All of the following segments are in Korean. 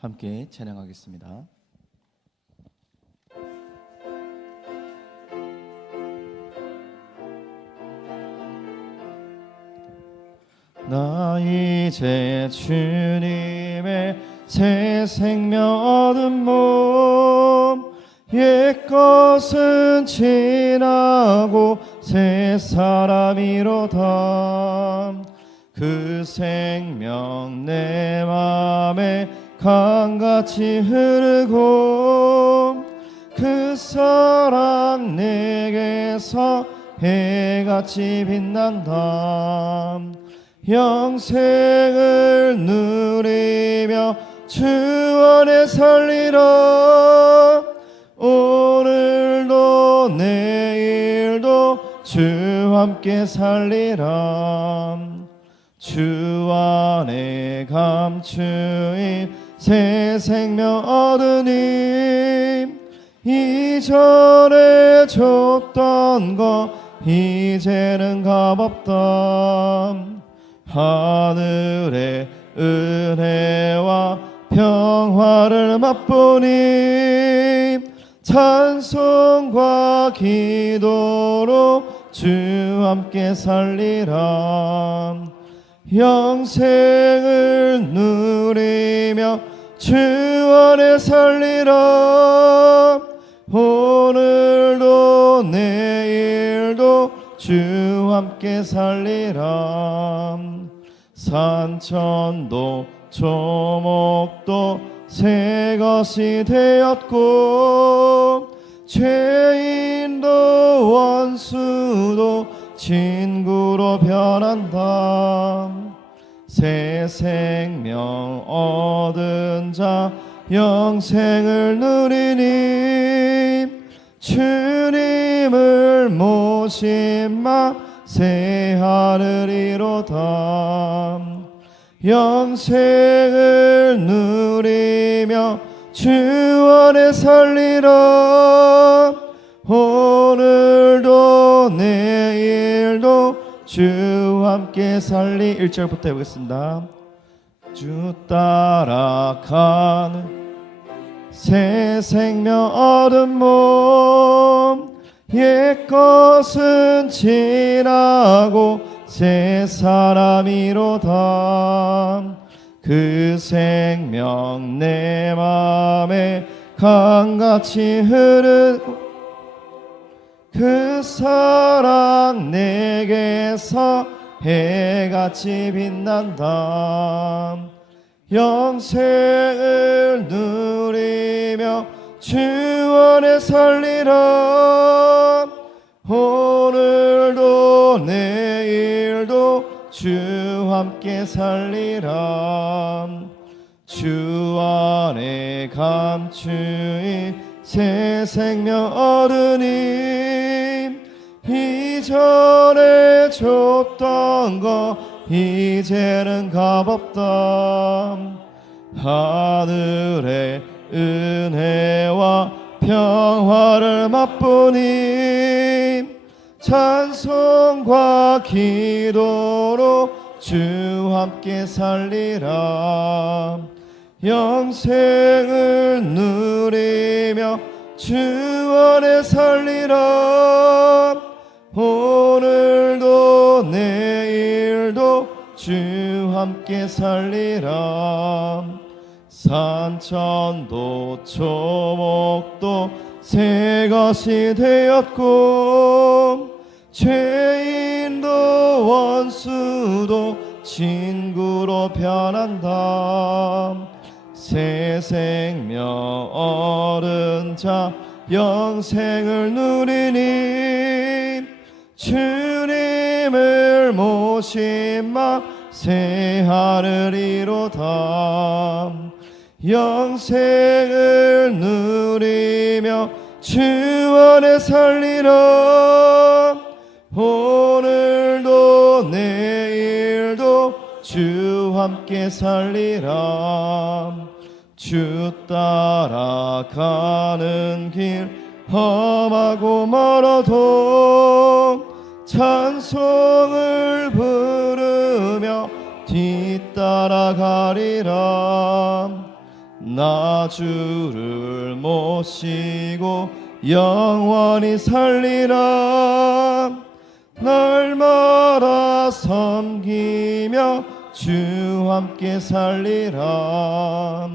함께 찬양하겠습니다. 나 이제 주님의 새 생명 얻은 몸, 옛것은 지나고 새 사람이로다. 그 생명 내 맘에 강같이 흐르고, 그 사랑 내게서 해같이 빛난다. 영생을 누리며 주 안에 살리라. 오늘도 내일도 주 함께 살리라. 주 안에 감추인 새 생명 얻으니, 이전에 줬던 것 이제는 값없다. 하늘의 은혜와 평화를 맛보니, 찬송과 기도로 주 함께 살리라. 영생을 누리며 주 안에 살리라. 오늘도 내일도 주 함께 살리라. 산천도 조목도 새 것이 되었고, 죄인도 원수도 친구로 변한다. 새 생명 얻은 자 영생을 누리니, 주님을 모심마 새 하늘이로다. 영생을 누리며 주 안에 살리라. 오늘도 내일도 주 함께 살리. 1절부터 해보겠습니다. 주 따라가는 새 생명 얻은 몸, 옛것은 지나고 새 사람이로다. 그 생명 내 맘에 강같이 흐르고, 그 사랑 내게서 해같이 빛난다. 영생을 누리며 주 안에 살리라. 오늘도 내일도 주 함께 살리라. 주 안에 감추인 새 생명 얻으니, 이전에 줬던 것 이제는 값없다. 하늘의 은혜와 평화를 맛보니, 찬송과 기도로 주 함께 살리라. 영생을 누리며 주 안에 살리라. 오늘도 내일도 주 함께 살리라. 산천도 초목도 새 것이 되었고, 죄인도 원수도 친구로 변한다. 새 생명 얻은 자 영생을 누리니, 주님을 모심마 새 하늘이로다. 영생을 누리며 주 안에 살리라. 오늘도 내일도 주 함께 살리라. 주 따라가는 길 험하고 멀어도 찬송을 부르며 뒤따라가리라. 나 주를 모시고 영원히 살리라. 날마다 섬기며 주 함께 살리라.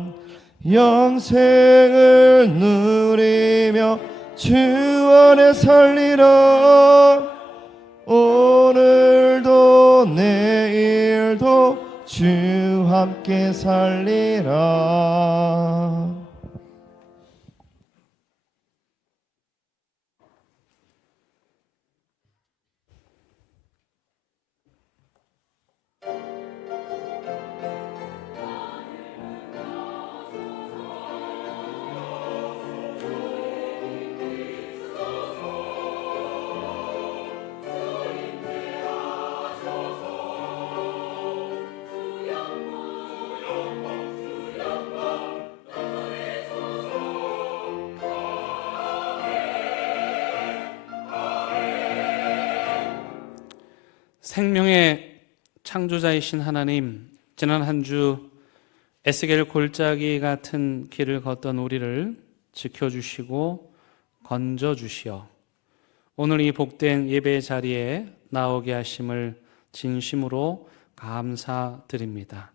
영생을 누리며 주 안에 살리라. 오늘도 내일도 주 함께 살리라. 생명의 창조자이신 하나님, 지난 한 주 에스겔 골짜기 같은 길을 걷던 우리를 지켜주시고 건져주시어 오늘 이 복된 예배의 자리에 나오게 하심을 진심으로 감사드립니다.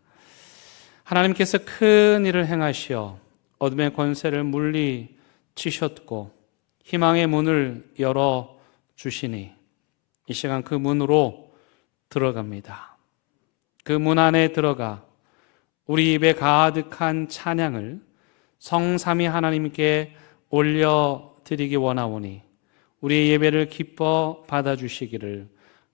하나님께서 큰 일을 행하시어 어둠의 권세를 물리치셨고 희망의 문을 열어주시니 이 시간 그 문으로 들어갑니다. 그 문 안에 들어가 우리 입에 가득한 찬양을 성삼위 하나님께 올려드리기 원하오니 우리의 예배를 기뻐 받아주시기를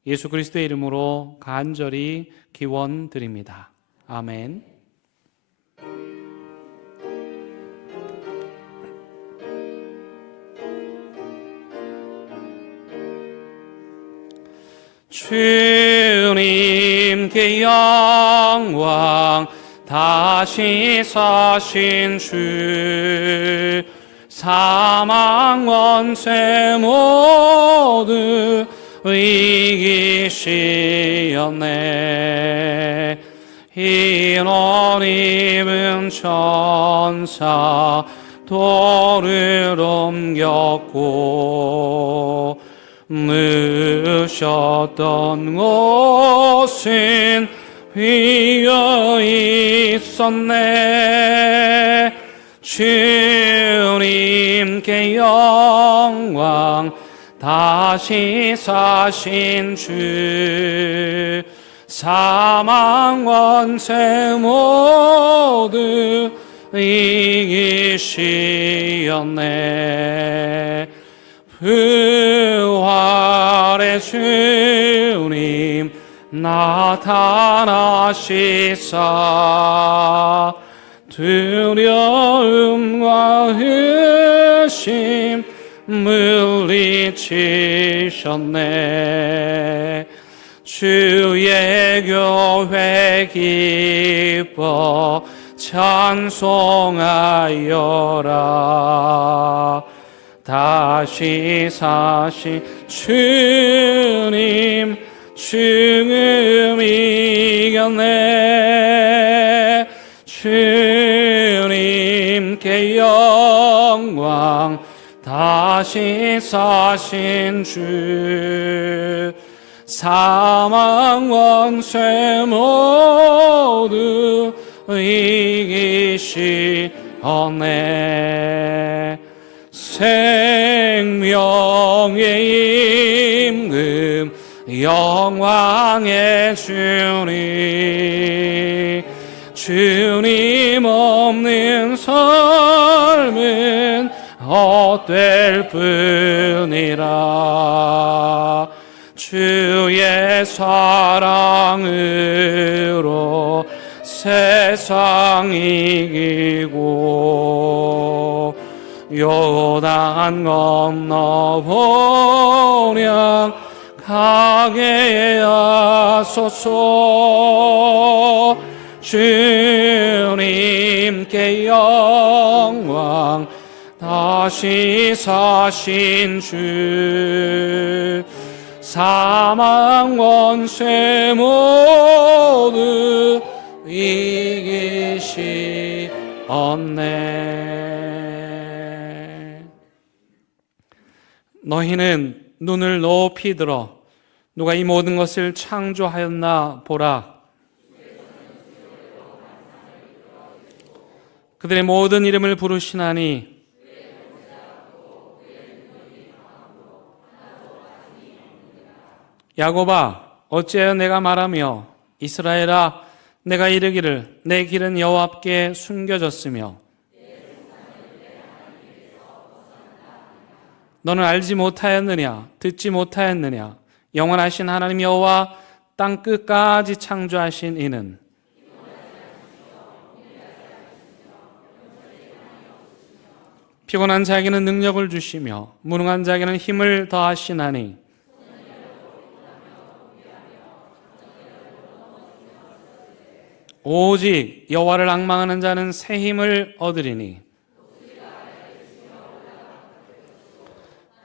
예수 그리스도의 이름으로 간절히 기원드립니다. 아멘. 주님께 영광, 다시 사신 주, 사망 원죄 모두 이기시었네. 흰옷 입은 천사 돌을 옮겼고 누우셨던 곳은 비어 있었네. 주님께 영광, 다시 사신 주, 사망 원죄 모두 이기시었네. 부활의 주님 나타나시사 두려움과 의심 물리치셨네. 주의 교회 기뻐 찬송하여라. 다시 사신 주님 죽음 이겼네. 주님께 영광, 다시 사신 주, 사망 원죄 모두 이기시었네. 생명의 임금, 영광의 주님, 주님 없는 삶은 헛될 뿐이라. 주의 사랑으로 세상 이기고 요단 건너 보령 가게 하소서. 주님께 영광, 다시 사신 주, 사망 원죄 모두 이기시네. 얻네. 너희는 눈을 높이 들어 누가 이 모든 것을 창조하였나 보라. 그들의 모든 이름을 부르시나니 야곱아 어찌하여 내가 말하며 이스라엘아 내가 이르기를 내 길은 여호와께 숨겨졌으며 너는 알지 못하였느냐 듣지 못하였느냐 영원하신 하나님 여호와 땅 끝까지 창조하신 이는 피곤한 자에게는 능력을 주시며 무능한 자에게는 힘을 더하시나니 오직 여호와를 앙망하는 자는 새 힘을 얻으리니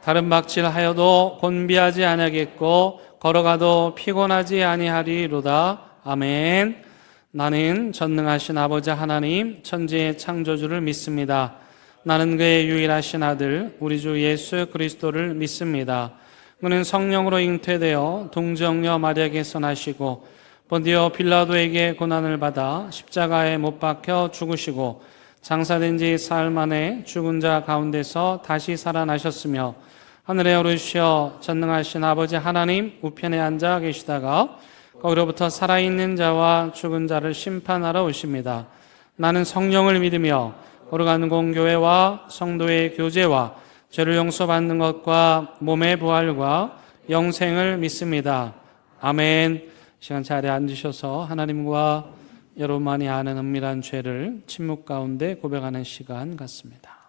다른 박질하여도 곤비하지 아니하겠고 걸어가도 피곤하지 아니하리로다. 아멘. 나는 전능하신 아버지 하나님 천지의 창조주를 믿습니다. 나는 그의 유일하신 아들 우리 주 예수 그리스도를 믿습니다. 그는 성령으로 잉태되어 동정녀 마리아에게서 나시고 본디오 빌라도에게 고난을 받아 십자가에 못 박혀 죽으시고 장사된 지 사흘 만에 죽은 자 가운데서 다시 살아나셨으며 하늘에 오르시어 전능하신 아버지 하나님 우편에 앉아 계시다가 거기로부터 살아있는 자와 죽은 자를 심판하러 오십니다. 나는 성령을 믿으며 거룩한 공교회와 성도의 교제와 죄를 용서받는 것과 몸의 부활과 영생을 믿습니다. 아멘. 시간 자리에 앉으셔서 하나님과 여러분만이 아는 은밀한 죄를 침묵 가운데 고백하는 시간 같습니다.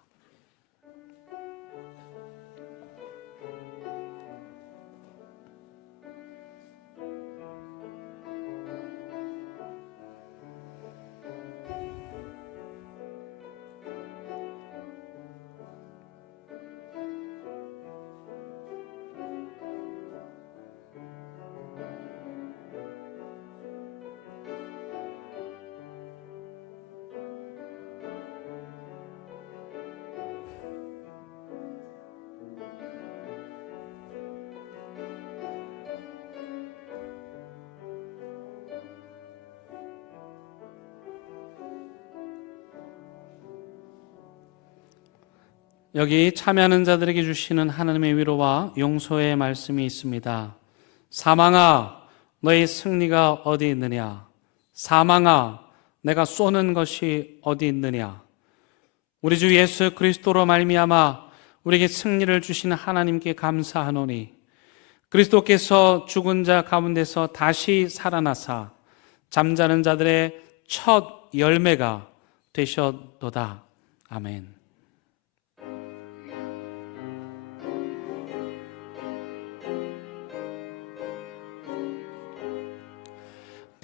여기 참여하는 자들에게 주시는 하나님의 위로와 용서의 말씀이 있습니다. 사망아 너의 승리가 어디 있느냐? 사망아 내가 쏘는 것이 어디 있느냐? 우리 주 예수 그리스도로 말미암아 우리에게 승리를 주시는 하나님께 감사하노니 그리스도께서 죽은 자 가운데서 다시 살아나사 잠자는 자들의 첫 열매가 되셨도다. 아멘.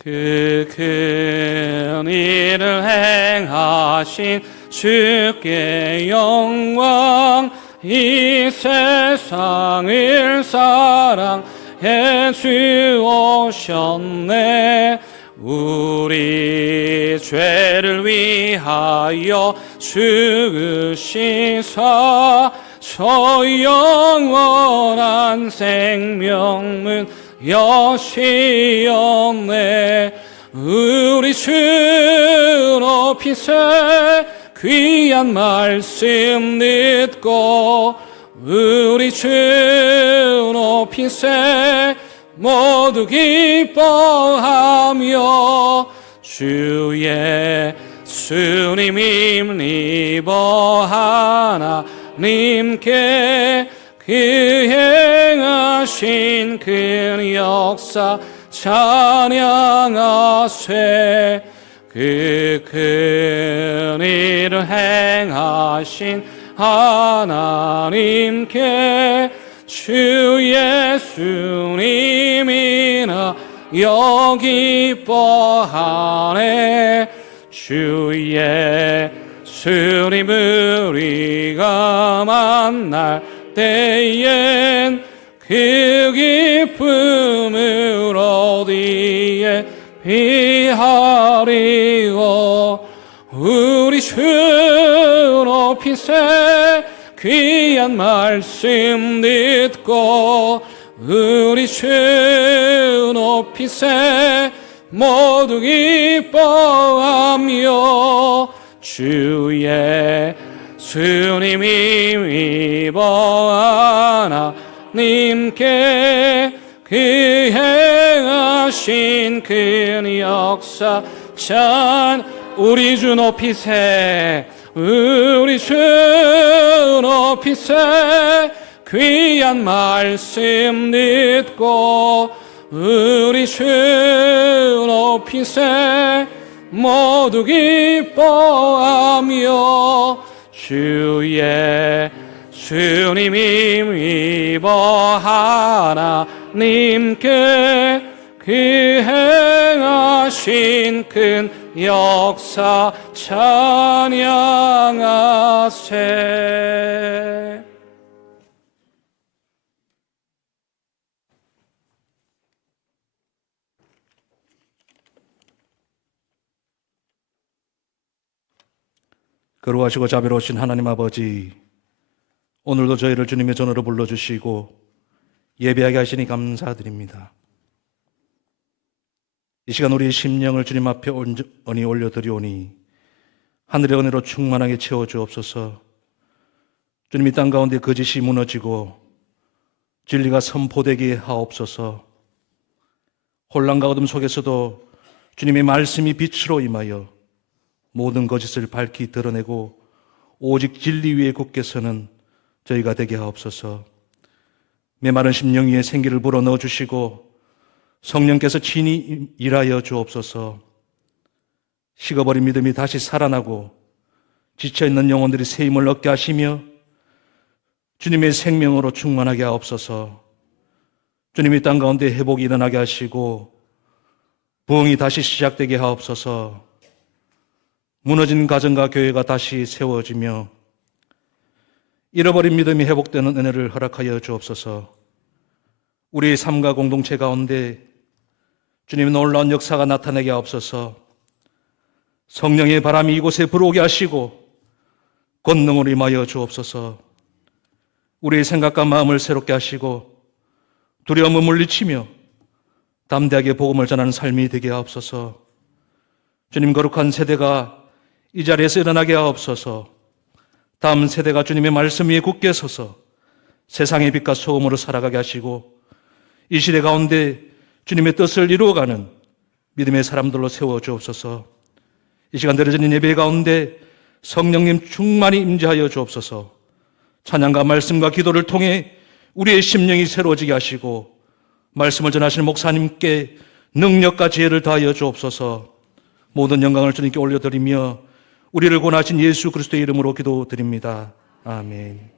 그 큰 일을 행하신 주께 영광, 이 세상을 사랑해 주오셨네. 우리 죄를 위하여 죽으시사 저 영원한 생명문 여시었네. 우리 주 높이세 귀한 말씀 듣고 우리 주 높이세 모두 기뻐하며 주 예수님 힘입어 하나님께 그 행하신 큰 역사 찬양하세. 그 큰 일을 행하신 하나님께 주 예수님이나 여기뻐하네. 주 예수님 우리가 만날 때엔 그 기쁨을 어디에 비하리오. 우리 주 높이세 귀한 말씀 듣고 우리 주 높이세 모두 기뻐하며 주 예수님이 하나님께 그 행하신 큰 역사 찬 우리 주 높이세 우리 주 높이세 귀한 말씀 듣고 우리 주 높이세 모두 기뻐하며 주 예수님이 입어 하나님께 그 행하신 큰 역사 찬양하세. 거룩하시고 자비로우신 하나님 아버지, 오늘도 저희를 주님의 전으로 불러주시고 예배하게 하시니 감사드립니다. 이 시간 우리의 심령을 주님 앞에 온전히 올려드리오니 하늘의 은혜로 충만하게 채워주옵소서. 주님, 이 땅 가운데 거짓이 무너지고 진리가 선포되게 하옵소서. 혼란과 어둠 속에서도 주님의 말씀이 빛으로 임하여 모든 거짓을 밝히 드러내고 오직 진리 위에 굳게 서는 저희가 되게 하옵소서. 메마른 심령 위에 생기를 불어넣어 주시고 성령께서 친히 일하여 주옵소서. 식어버린 믿음이 다시 살아나고 지쳐있는 영혼들이 새 힘을 얻게 하시며 주님의 생명으로 충만하게 하옵소서. 주님이 땅 가운데 회복이 일어나게 하시고 부흥이 다시 시작되게 하옵소서. 무너진 가정과 교회가 다시 세워지며 잃어버린 믿음이 회복되는 은혜를 허락하여 주옵소서. 우리의 삶과 공동체 가운데 주님의 놀라운 역사가 나타나게 하옵소서. 성령의 바람이 이곳에 불어오게 하시고 권능으로 임하여 주옵소서. 우리의 생각과 마음을 새롭게 하시고 두려움을 물리치며 담대하게 복음을 전하는 삶이 되게 하옵소서. 주님, 거룩한 세대가 이 자리에서 일어나게 하옵소서. 다음 세대가 주님의 말씀 위에 굳게 서서 세상의 빛과 소금으로 살아가게 하시고 이 시대 가운데 주님의 뜻을 이루어가는 믿음의 사람들로 세워주옵소서. 이 시간 드려지는 예배 가운데 성령님 충만히 임재하여 주옵소서. 찬양과 말씀과 기도를 통해 우리의 심령이 새로워지게 하시고 말씀을 전하시는 목사님께 능력과 지혜를 다하여 주옵소서. 모든 영광을 주님께 올려드리며 우리를 구원하신 예수 그리스도의 이름으로 기도드립니다. 아멘.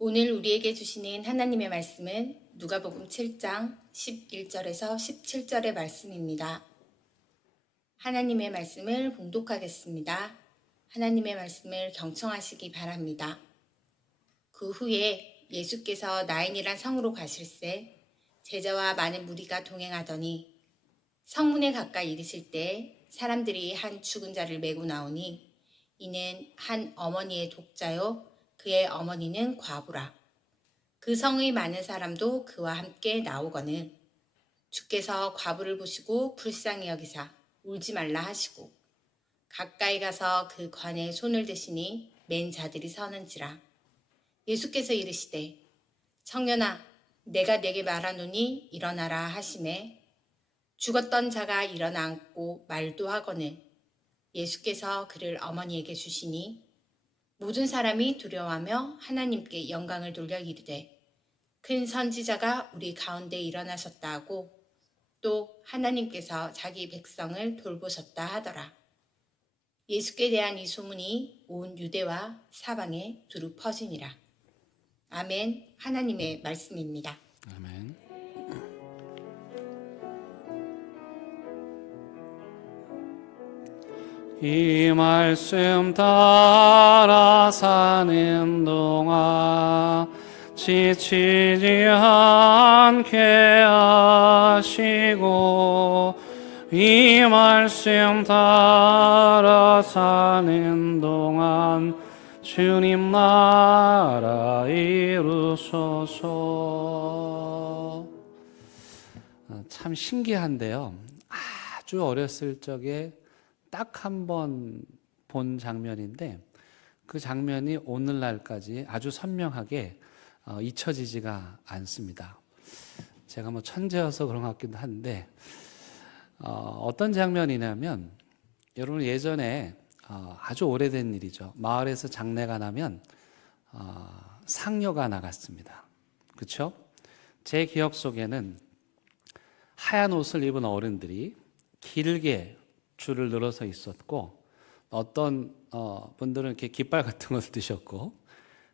오늘 우리에게 주시는 하나님의 말씀은 누가복음 7장 11절에서 17절의 말씀입니다. 하나님의 말씀을 봉독하겠습니다. 하나님의 말씀을 경청하시기 바랍니다. 그 후에 예수께서 나인이란 성으로 가실새 제자와 많은 무리가 동행하더니 성문에 가까이 이르실 때 사람들이 한 죽은 자를 메고 나오니 이는 한 어머니의 독자요 그의 어머니는 과부라. 그 성의 많은 사람도 그와 함께 나오거늘 주께서 과부를 보시고 불쌍히 여기사 울지 말라 하시고 가까이 가서 그 관에 손을 대시니 맨 자들이 서는지라. 예수께서 이르시되 청년아 내가 네게 말하노니 일어나라 하시매 죽었던 자가 일어나 앉고 말도 하거늘 예수께서 그를 어머니에게 주시니 모든 사람이 두려워하며 하나님께 영광을 돌려 이르되 큰 선지자가 우리 가운데 일어나셨다 하고 또 하나님께서 자기 백성을 돌보셨다 하더라. 예수께 대한 이 소문이 온 유대와 사방에 두루 퍼지니라. 아멘. 하나님의 말씀입니다. 아멘. 이 말씀 따라 사는 동안 지치지 않게 하시고 이 말씀 따라 사는 동안 주님 나라 이루소서. 참 신기한데요. 아주 어렸을 적에 딱 한 번 본 장면인데 그 장면이 오늘날까지 아주 선명하게 잊혀지지가 않습니다. 제가 뭐 천재여서 그런 것 같기도 한데 어떤 장면이냐면 여러분 예전에 아주 오래된 일이죠. 마을에서 장례가 나면 상여가 나갔습니다. 그렇죠? 제 기억 속에는 하얀 옷을 입은 어른들이 길게 줄을 늘어서 있었고 어떤 분들은 이렇게 깃발 같은 것을 드셨고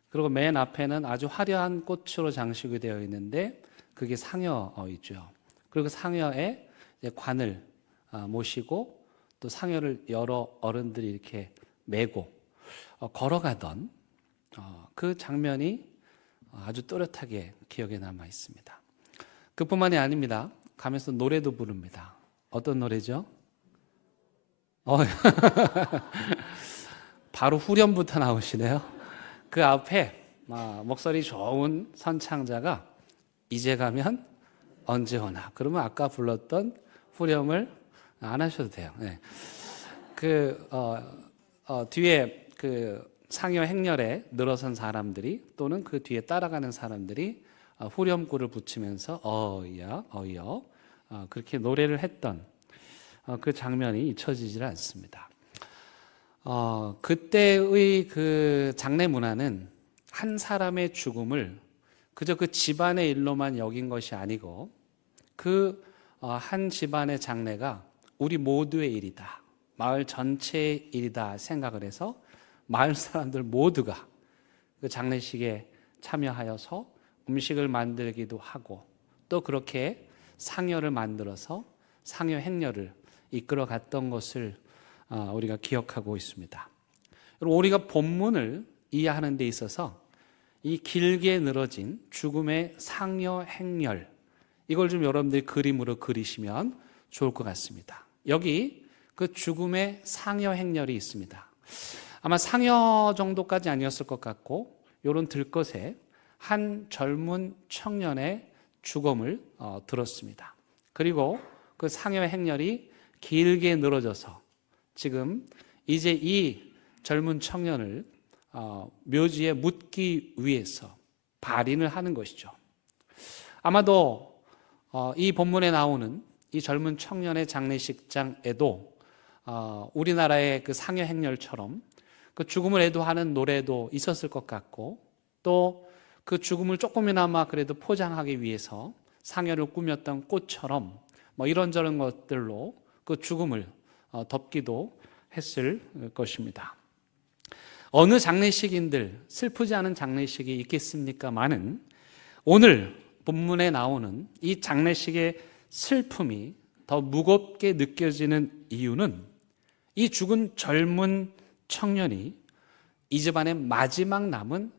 그리고 맨 앞에는 아주 화려한 꽃으로 장식이 되어 있는데 그게 상여이죠. 그리고 상여에 이제 관을 모시고 또 상여를 여러 어른들이 이렇게 메고 걸어가던 그 장면이 아주 또렷하게 기억에 남아 있습니다. 그뿐만이 아닙니다. 가면서 노래도 부릅니다. 어떤 노래죠? 바로 후렴부터 나오시네요. 그 앞에 목소리 좋은 선창자가 이제 가면 언제 오나. 그러면 아까 불렀던 후렴을 안 하셔도 돼요. 네. 뒤에 그 상여 행렬에 늘어선 사람들이 또는 그 뒤에 따라가는 사람들이 후렴구를 붙이면서 어여 그렇게 노래를 했던 그 장면이 잊혀지질 않습니다. 그때의 그 장례 문화는 한 사람의 죽음을 그저 그 집안의 일로만 여긴 것이 아니고 그 한 집안의 장례가 우리 모두의 일이다, 마을 전체의 일이다 생각을 해서 마을 사람들 모두가 그 장례식에 참여하여서 음식을 만들기도 하고 또 그렇게 상여를 만들어서 상여 행렬을 이끌어 갔던 것을 우리가 기억하고 있습니다. 우리가 본문을 이해하는 데 있어서 이 길게 늘어진 죽음의 상여 행렬, 이걸 좀 여러분들이 그림으로 그리시면 좋을 것 같습니다. 여기 그 죽음의 상여 행렬이 있습니다. 아마 상여 정도까지 아니었을 것 같고 이런 들것에 한 젊은 청년의 죽음을 들었습니다. 그리고 그 상여 행렬이 길게 늘어져서 지금 이제 이 젊은 청년을 묘지에 묻기 위해서 발인을 하는 것이죠. 아마도 이 본문에 나오는 이 젊은 청년의 장례식장에도 우리나라의 그 상여 행렬처럼 그 죽음을 애도하는 노래도 있었을 것 같고 또 그 죽음을 조금이나마 그래도 포장하기 위해서 상여를 꾸몄던 꽃처럼 뭐 이런저런 것들로 그 죽음을 덮기도 했을 것입니다. 어느 장례식인들 슬프지 않은 장례식이 있겠습니까마는 오늘 본문에 나오는 이 장례식의 슬픔이 더 무겁게 느껴지는 이유는 이 죽은 젊은 청년이 이 집안의 마지막 남은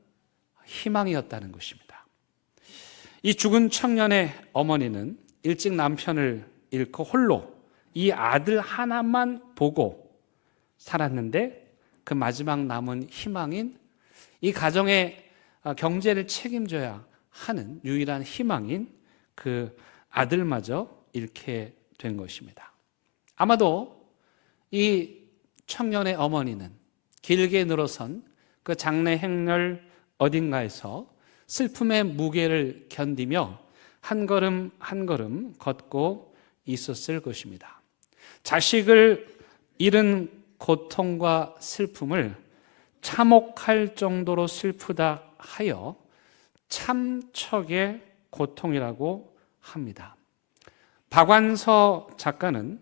희망이었다는 것입니다. 이 죽은 청년의 어머니는 일찍 남편을 잃고 홀로 이 아들 하나만 보고 살았는데 그 마지막 남은 희망인 이 가정의 경제를 책임져야 하는 유일한 희망인 그 아들마저 잃게 된 것입니다. 아마도 이 청년의 어머니는 길게 늘어선 그 장례 행렬 어딘가에서 슬픔의 무게를 견디며 한 걸음 한 걸음 걷고 있었을 것입니다. 자식을 잃은 고통과 슬픔을 참혹할 정도로 슬프다 하여 참척의 고통이라고 합니다. 박완서 작가는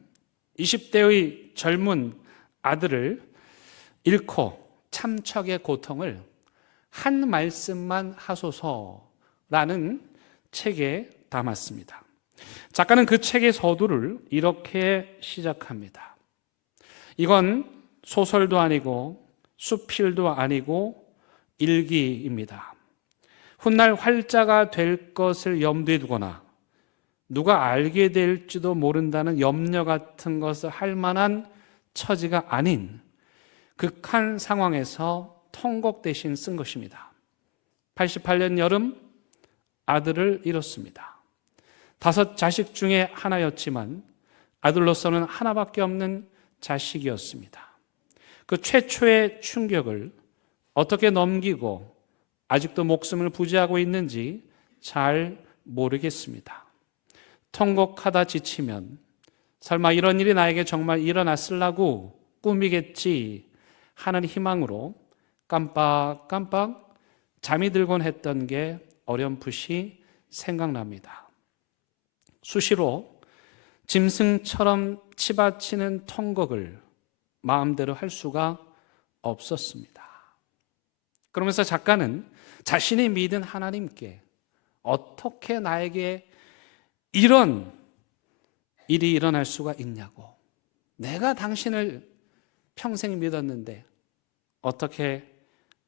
20대의 젊은 아들을 잃고 참척의 고통을 한 말씀만 하소서라는 책에 담았습니다. 작가는 그 책의 서두를 이렇게 시작합니다. 이건 소설도 아니고 수필도 아니고 일기입니다. 훗날 활자가 될 것을 염두에 두거나 누가 알게 될지도 모른다는 염려 같은 것을 할 만한 처지가 아닌 극한 상황에서 통곡 대신 쓴 것입니다. 88년 여름 아들을 잃었습니다. 5 자식 중에 하나였지만 아들로서는 하나밖에 없는 자식이었습니다. 그 최초의 충격을 어떻게 넘기고 아직도 목숨을 부지하고 있는지 잘 모르겠습니다. 통곡하다 지치면 설마 이런 일이 나에게 정말 일어났으려고 꿈이겠지 하는 희망으로 깜빡깜빡 잠이 들곤 했던 게 어렴풋이 생각납니다. 수시로 짐승처럼 치받치는 통곡을 마음대로 할 수가 없었습니다. 그러면서 작가는 자신이 믿은 하나님께 어떻게 나에게 이런 일이 일어날 수가 있냐고, 내가 당신을 평생 믿었는데 어떻게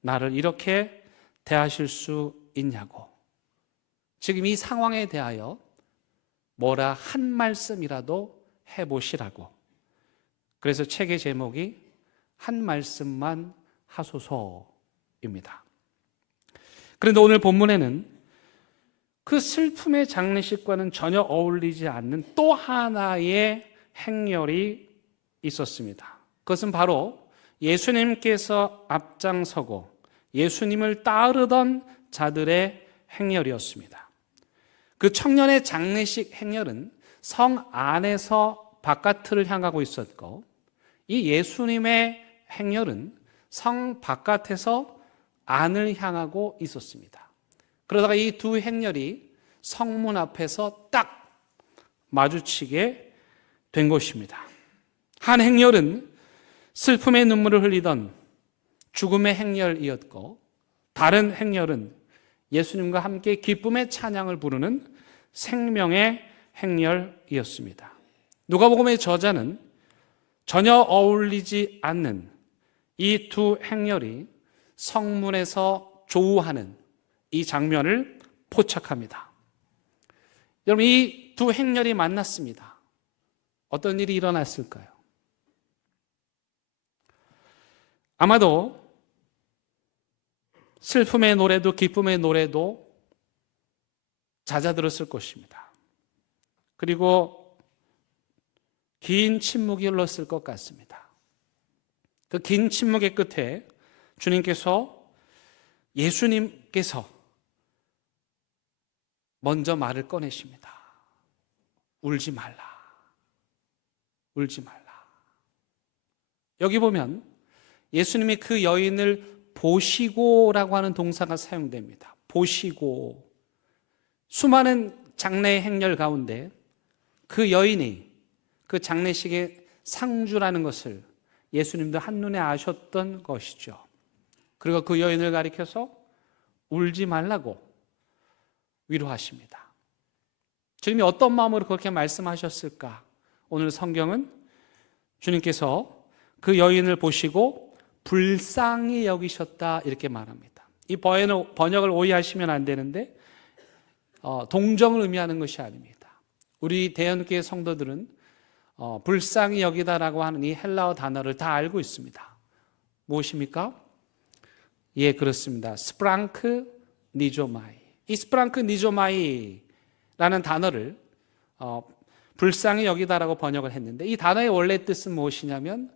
나를 이렇게 대하실 수 있냐고, 지금 이 상황에 대하여 뭐라 한 말씀이라도 해보시라고. 그래서 책의 제목이 한 말씀만 하소서입니다. 그런데 오늘 본문에는 그 슬픔의 장례식과는 전혀 어울리지 않는 또 하나의 행렬이 있었습니다. 그것은 바로 예수님께서 앞장서고 예수님을 따르던 자들의 행렬이었습니다. 그 청년의 장례식 행렬은 성 안에서 바깥을 향하고 있었고, 이 예수님의 행렬은 성 바깥에서 안을 향하고 있었습니다. 그러다가 이 두 행렬이 성문 앞에서 딱 마주치게 된 것입니다. 한 행렬은 슬픔의 눈물을 흘리던 죽음의 행렬이었고, 다른 행렬은 예수님과 함께 기쁨의 찬양을 부르는 생명의 행렬이었습니다. 누가복음의 저자는 전혀 어울리지 않는 이 두 행렬이 성문에서 조우하는 이 장면을 포착합니다. 여러분, 이 두 행렬이 만났습니다. 어떤 일이 일어났을까요? 아마도 슬픔의 노래도 기쁨의 노래도 잦아들었을 것입니다. 그리고 긴 침묵이 흘렀을 것 같습니다. 그 긴 침묵의 끝에 예수님께서 먼저 말을 꺼내십니다. 울지 말라. 울지 말라. 여기 보면 예수님이 그 여인을 보시고라고 하는 동사가 사용됩니다. 보시고. 수많은 장례 행렬 가운데 그 여인이 그 장례식의 상주라는 것을 예수님도 한눈에 아셨던 것이죠. 그리고 그 여인을 가리켜서 울지 말라고 위로하십니다. 주님이 어떤 마음으로 그렇게 말씀하셨을까? 오늘 성경은 주님께서 그 여인을 보시고 불쌍히 여기셨다 이렇게 말합니다. 이 번역을 오해하시면 안 되는데 동정을 의미하는 것이 아닙니다. 우리 대형교회 성도들은 불쌍히 여기다라고 하는 이 헬라어 단어를 다 알고 있습니다. 무엇입니까? 예, 그렇습니다. 스프랑크 니조마이. 이 스프랑크 니조마이라는 단어를 불쌍히 여기다라고 번역을 했는데, 이 단어의 원래 뜻은 무엇이냐면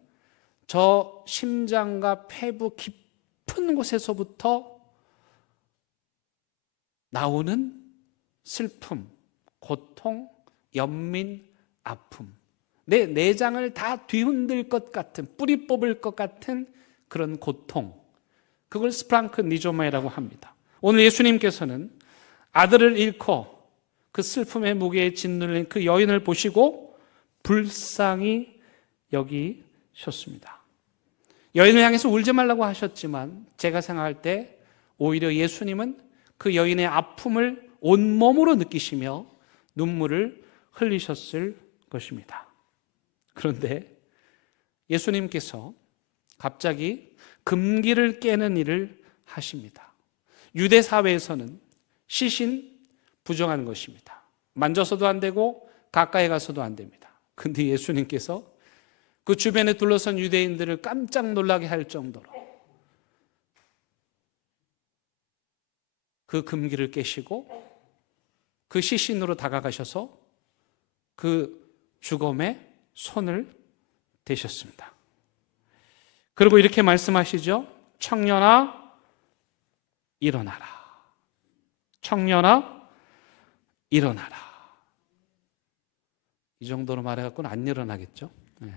저 심장과 폐부 깊은 곳에서부터 나오는 슬픔, 고통, 연민, 아픔, 내 내장을 다 뒤흔들 것 같은, 뿌리 뽑을 것 같은 그런 고통, 그걸 스프랑크 니조마이라고 합니다. 오늘 예수님께서는 아들을 잃고 그 슬픔의 무게에 짓눌린 그 여인을 보시고 불쌍히 여기셨습니다. 여인을 향해서 울지 말라고 하셨지만 제가 생각할 때 오히려 예수님은 그 여인의 아픔을 온몸으로 느끼시며 눈물을 흘리셨을 것입니다. 그런데 예수님께서 갑자기 금기를 깨는 일을 하십니다. 유대 사회에서는 시신 부정하는 것입니다. 만져서도 안 되고 가까이 가서도 안 됩니다. 근데 예수님께서 그 주변에 둘러선 유대인들을 깜짝 놀라게 할 정도로 그 금기를 깨시고 그 시신으로 다가가셔서 그 죽음에 손을 대셨습니다. 그리고 이렇게 말씀하시죠. 청년아 일어나라. 청년아 일어나라. 이 정도로 말해갖고는 안 일어나겠죠. 네.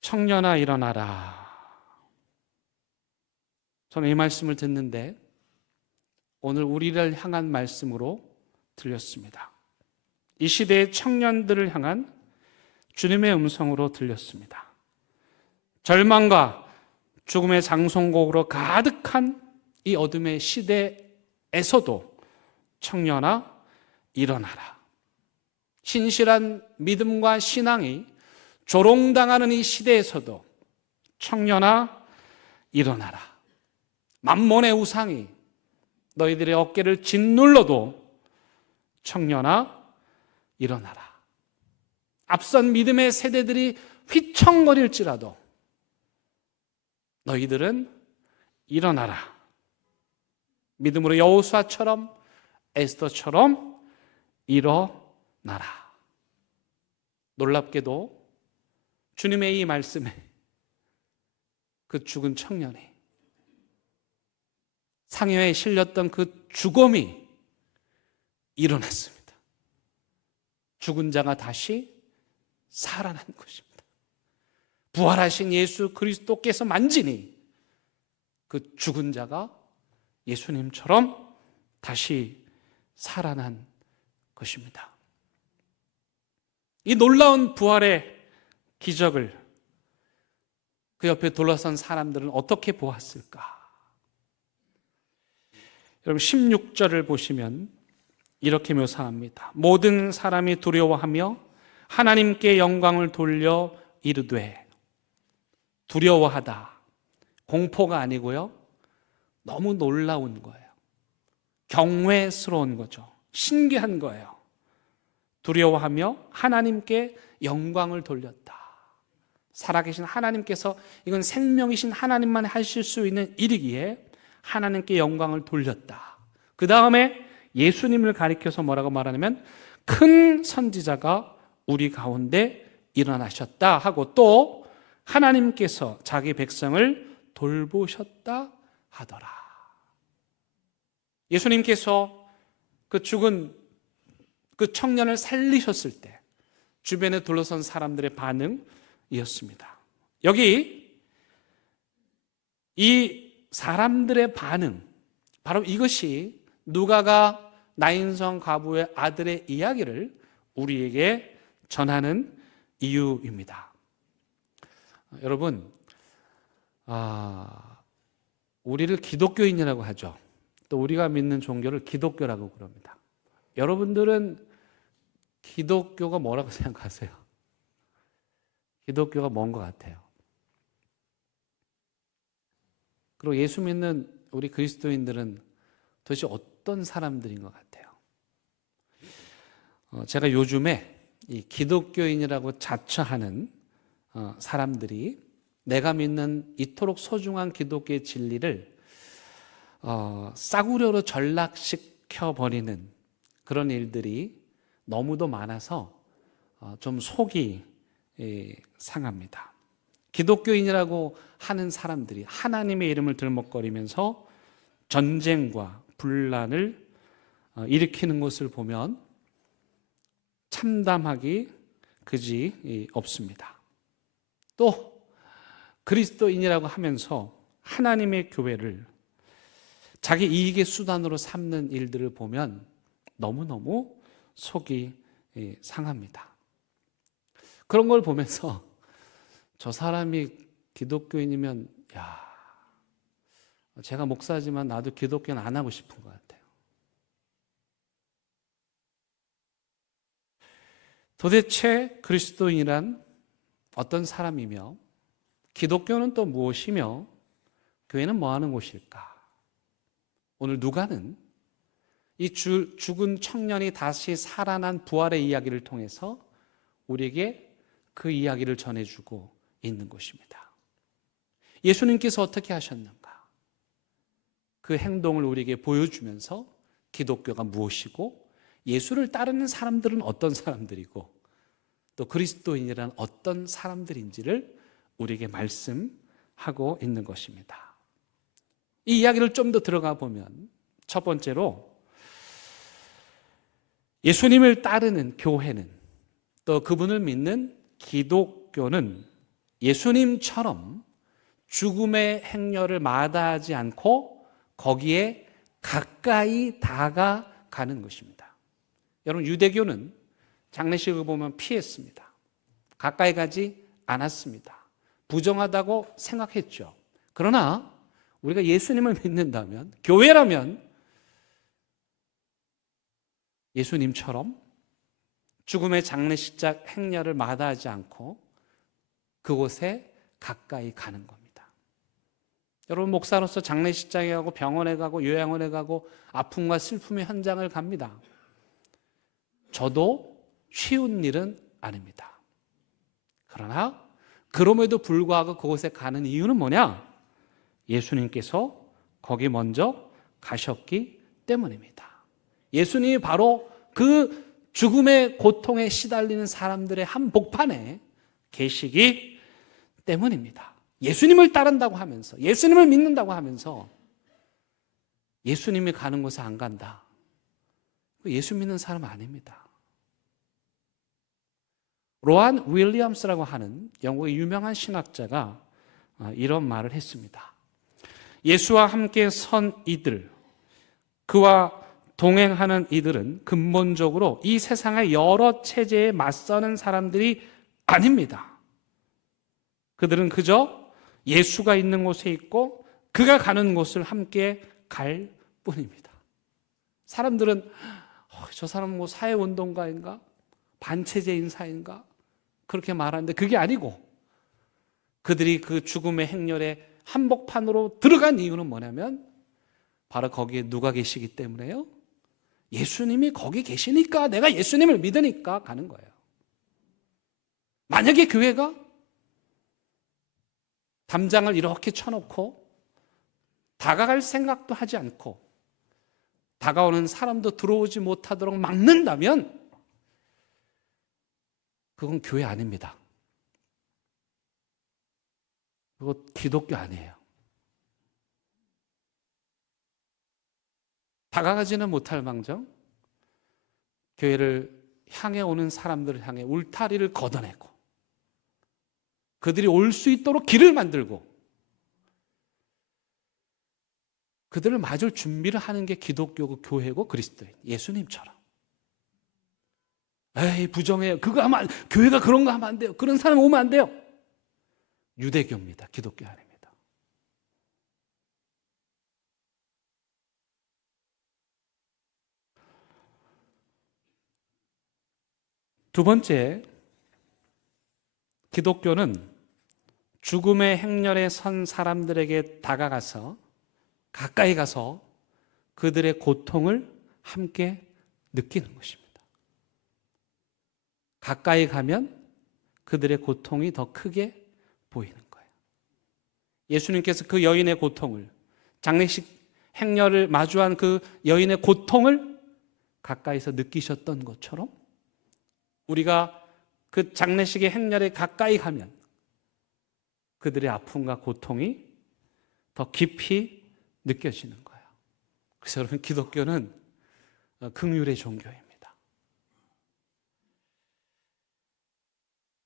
청년아 일어나라. 저는 이 말씀을 듣는데 오늘 우리를 향한 말씀으로 들렸습니다. 이 시대의 청년들을 향한 주님의 음성으로 들렸습니다. 절망과 죽음의 장송곡으로 가득한 이 어둠의 시대에서도 청년아 일어나라. 신실한 믿음과 신앙이 조롱당하는 이 시대에서도 청년아 일어나라. 만몬의 우상이 너희들의 어깨를 짓눌러도 청년아 일어나라. 앞선 믿음의 세대들이 휘청거릴지라도 너희들은 일어나라. 믿음으로 여호수아처럼 에스더처럼 일어나라. 놀랍게도 주님의 이 말씀에 그 죽은 청년이 상여에 실렸던 그 죽음이 일어났습니다. 죽은 자가 다시 살아난 것입니다. 부활하신 예수 그리스도께서 만지니 그 죽은 자가 예수님처럼 다시 살아난 것입니다. 이 놀라운 부활의 기적을 그 옆에 둘러선 사람들은 어떻게 보았을까? 여러분 16절을 보시면 이렇게 묘사합니다. 모든 사람이 두려워하며 하나님께 영광을 돌려 이르되. 두려워하다. 공포가 아니고요. 너무 놀라운 거예요. 경외스러운 거죠. 신기한 거예요. 두려워하며 하나님께 영광을 돌렸다. 살아계신 하나님께서, 이건 생명이신 하나님만 하실 수 있는 일이기에 하나님께 영광을 돌렸다. 그 다음에 예수님을 가리켜서 뭐라고 말하냐면 큰 선지자가 우리 가운데 일어나셨다 하고, 또 하나님께서 자기 백성을 돌보셨다 하더라. 예수님께서 그 죽은 그 청년을 살리셨을 때 주변에 둘러선 사람들의 반응이었습니다. 여기 이 사람들의 반응, 바로 이것이 누가가 나인성 과부의 아들의 이야기를 우리에게 전하는 이유입니다. 여러분, 우리를 기독교인이라고 하죠. 또 우리가 믿는 종교를 기독교라고 그럽니다. 여러분들은 기독교가 뭐라고 생각하세요? 기독교가 뭔 것 같아요? 그리고 예수 믿는 우리 그리스도인들은 도대체 어떤 사람들인 것 같아요? 제가 요즘에 이 기독교인이라고 자처하는 사람들이 내가 믿는 이토록 소중한 기독교의 진리를 싸구려로 전락시켜버리는 그런 일들이 너무도 많아서 좀 속이 상합니다. 기독교인이라고 하는 사람들이 하나님의 이름을 들먹거리면서 전쟁과 분란을 일으키는 것을 보면 참담하기 그지 없습니다. 또 그리스도인이라고 하면서 하나님의 교회를 자기 이익의 수단으로 삼는 일들을 보면 너무너무 속이 상합니다. 그런 걸 보면서 저 사람이 기독교인이면 제가 목사지만 나도 기독교는 안 하고 싶은 것 같아요. 도대체 그리스도인이란 어떤 사람이며 기독교는 또 무엇이며 교회는 뭐 하는 곳일까? 오늘 누가는 이 죽은 청년이 다시 살아난 부활의 이야기를 통해서 우리에게 그 이야기를 전해주고 있는 것입니다. 예수님께서 어떻게 하셨는가? 그 행동을 우리에게 보여주면서 기독교가 무엇이고 예수를 따르는 사람들은 어떤 사람들이고 또 그리스도인이란 어떤 사람들인지를 우리에게 말씀하고 있는 것입니다. 이 이야기를 좀 더 들어가 보면 첫 번째로 예수님을 따르는 교회는 또 그분을 믿는 기독교는 예수님처럼 죽음의 행렬을 마다하지 않고 거기에 가까이 다가가는 것입니다. 여러분, 유대교는 장례식을 보면 피했습니다. 가까이 가지 않았습니다. 부정하다고 생각했죠. 그러나 우리가 예수님을 믿는다면, 교회라면 예수님처럼 죽음의 장례식장 행렬을 마다하지 않고 그곳에 가까이 가는 겁니다. 여러분, 목사로서 장례식장에 가고 병원에 가고 요양원에 가고 아픔과 슬픔의 현장을 갑니다. 저도 쉬운 일은 아닙니다. 그러나 그럼에도 불구하고 그곳에 가는 이유는 뭐냐? 예수님께서 거기 먼저 가셨기 때문입니다. 예수님이 바로 그 죽음의 고통에 시달리는 사람들의 한복판에 계시기 때문입니다. 예수님을 따른다고 하면서, 예수님을 믿는다고 하면서 예수님이 가는 곳에 안 간다. 예수 믿는 사람 아닙니다. 로안 윌리엄스라고 하는 영국의 유명한 신학자가 이런 말을 했습니다. 예수와 함께 선 이들, 그와 동행하는 이들은 근본적으로 이 세상의 여러 체제에 맞서는 사람들이 아닙니다. 그들은 그저 예수가 있는 곳에 있고 그가 가는 곳을 함께 갈 뿐입니다. 사람들은 저 사람은 뭐 사회운동가인가? 반체제 인사인가? 그렇게 말하는데 그게 아니고 그들이 그 죽음의 행렬에 한복판으로 들어간 이유는 뭐냐면 바로 거기에 누가 계시기 때문에요? 예수님이 거기 계시니까, 내가 예수님을 믿으니까 가는 거예요. 만약에 교회가 담장을 이렇게 쳐놓고 다가갈 생각도 하지 않고 다가오는 사람도 들어오지 못하도록 막는다면 그건 교회 아닙니다. 그거 기독교 아니에요. 다가가지는 못할 망정 교회를 향해 오는 사람들을 향해 울타리를 걷어내고 그들이 올 수 있도록 길을 만들고 그들을 맞을 준비를 하는 게 기독교고 교회고 그리스도인, 예수님처럼. 에이, 부정해요. 그거 하면 교회가 그런 거 하면 안 돼요. 그런 사람 오면 안 돼요. 유대교입니다. 기독교 아닙니다. 두 번째, 기독교는 죽음의 행렬에 선 사람들에게 다가가서 가까이 가서 그들의 고통을 함께 느끼는 것입니다. 가까이 가면 그들의 고통이 더 크게 보이는 거예요. 예수님께서 그 여인의 고통을, 장례식 행렬을 마주한 그 여인의 고통을 가까이서 느끼셨던 것처럼 우리가 그 장례식의 행렬에 가까이 가면 그들의 아픔과 고통이 더 깊이 느껴지는 거예요. 그래서 여러분, 기독교는 긍휼의 종교입니다.